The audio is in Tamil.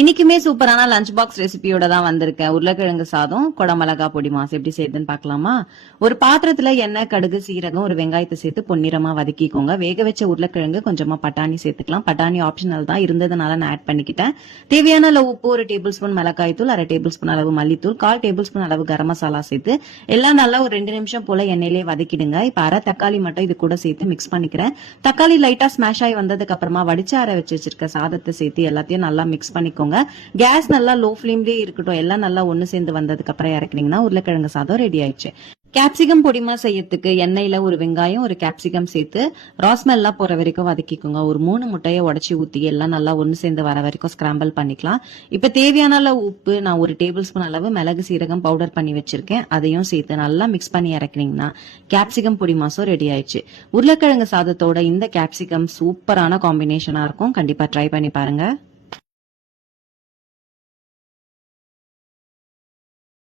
இன்னைக்குமே சூப்பரான லஞ்ச் பாக்ஸ் ரெசிபியோட தான் வந்திருக்கேன். உருளைக்கிழங்கு சாதம், குடமிளகா பொடி மாஸ் எப்படி செய்யுதுன்னு பார்க்கலாமா? ஒரு பாத்திரத்துல எண்ணெய், கடுகு, சீரகம், ஒரு வெங்காயத்தை சேர்த்து பொன்னிறமா வதக்கிக்கோங்க. வேக வச்ச உருளைக்கிழங்கு, கொஞ்சமா பட்டாணி சேர்த்துக்கலாம். பட்டாணி ஆப்ஷனல் தான், இருந்ததுனால நான் ஆட் பண்ணிக்கிட்டேன். தேவையான அளவு உப்பு, 1 டேபிள் ஸ்பூன் மிளகாய் தூள், 1/2 டேபிள் ஸ்பூன் அளவு மல்லித்தூள், 1/4 டேபிள் ஸ்பூன் அளவு கரம் மசாலா சேர்த்து எல்லாம் நல்லா ஒரு 2 நிமிஷம் போல எண்ணெயிலே வதக்கிடுங்க. இப்ப அரை தக்காளி மட்டும் இது கூட சேர்த்து மிக்ஸ் பண்ணிக்கிறேன். தக்காளி லைட்டா ஸ்மாஷ் ஆகி வந்ததுக்கு அப்புறமா வடிச்சு அரை வச்சு வச்சிருக்க சாதத்தை சேர்த்து எல்லாத்தையும் நல்லா மிக்ஸ் பண்ணிக்கோங்க. கேஸ் நல்லா லோ ஃபிளேம்லயே இருக்கட்டும். எல்லாம் நல்லா ஒண்ணு சேர்ந்து வந்ததுக்கு அப்புறம் இறக்குனீங்கன்னா உருளைக்கிழங்கு சாதம் ரெடி ஆயிடுச்சு. கேப்சிகம் பொடிமா செய்யறதுக்கு எண்ணெயில ஒரு வெங்காயம், ஒரு கேப்சிகம் சேர்த்து ராஸ்மெல்லாம் போற வரைக்கும் வதக்கிக்கோங்க. ஒரு 3 முட்டையை உடச்சி ஊத்தி எல்லாம் நல்லா ஒண்ணு சேர்ந்து வர வரைக்கும் ஸ்கிராம்பிள் பண்ணிக்கலாம். இப்ப தேவையான அளவு உப்பு, நான் 1 டேபிள் ஸ்பூன் அளவு மிளகு சீரகம் பவுடர் பண்ணி வச்சிருக்கேன், அதையும் சேர்த்து நல்லா மிக்ஸ் பண்ணி இறக்குனீங்கன்னா கேப்சிகம் பொடி மாசம் ரெடி ஆயிடுச்சு. உருளைக்கிழங்கு சாதத்தோட இந்த கேப்சிகம் சூப்பரான காம்பினேஷனா இருக்கும். கண்டிப்பா ட்ரை பண்ணி பாருங்க.